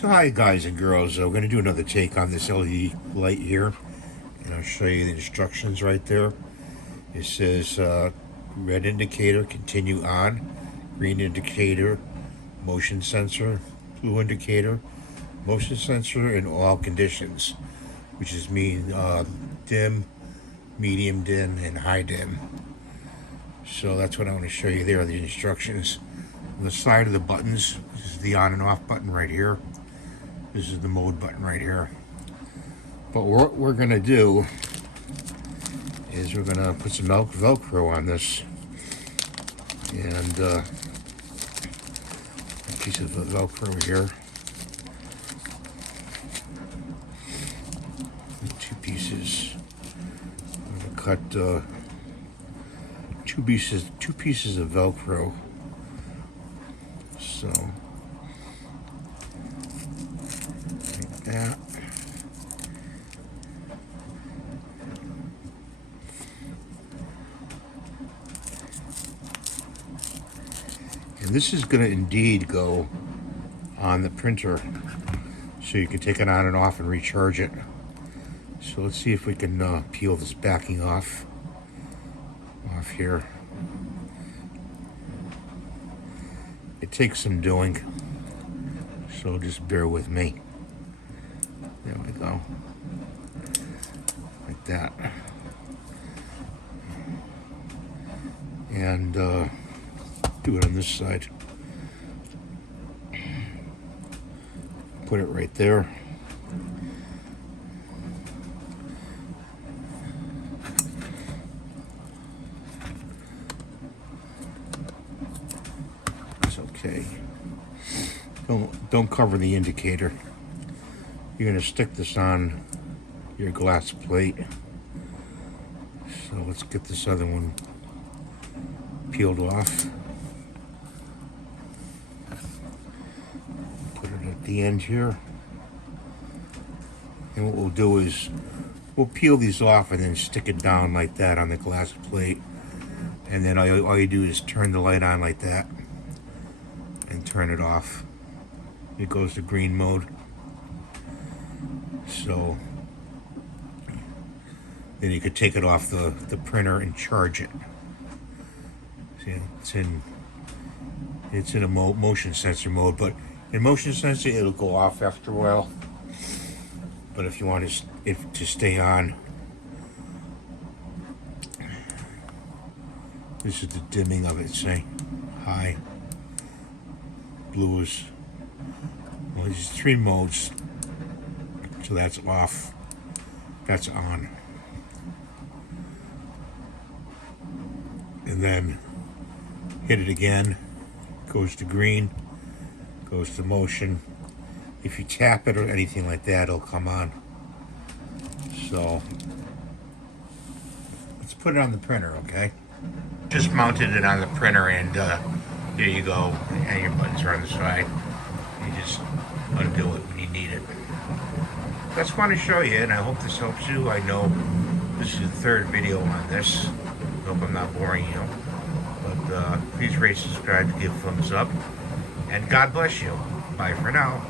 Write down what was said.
So hi guys and girls, we're going to do another take on this LED light here, and I'll show you the instructions right there. It says red indicator, continue on, green indicator, motion sensor, blue indicator, motion sensor in all conditions, which is dim, medium dim, and high dim. So that's what I want to show you there, the instructions. On the side of the buttons, this is the on and off button right here. This is the mode button right here. But what we're going to do is we're going to put some Velcro on this. And a piece of Velcro here. And 2 pieces. I'm going to cut two pieces of Velcro. So that. And this is going to indeed go on the printer, so you can take it on and off and recharge it. So let's see if we can peel this backing off here. It takes some doing, so just bear with me. There we go. Like that. And do it on this side. Put it right there. It's okay. Don't cover the indicator. You're going to stick this on your glass plate. So let's get this other one peeled off. Put it at the end here. And what we'll do is we'll peel these off and then stick it down like that on the glass plate. And then all you do is turn the light on like that and turn it off. It goes to green mode. So then you could take it off the printer and charge it. See, it's in a motion sensor mode, but in motion sensor it'll go off after a while. But if you want it to stay on, this is the dimming of it. Say high, blue is, well, there's 3 modes. So that's off, that's on. And then hit it again, goes to green, goes to motion. If you tap it or anything like that, it'll come on. So let's put it on the printer, okay? Just mounted it on the printer, and here you go. And your buttons are on the side. You just undo it when you need it. Just want to show you, and I hope this helps you. I know this is the 3rd video on this. Hope I'm not boring you. But please rate, subscribe, give thumbs up. And God bless you. Bye for now.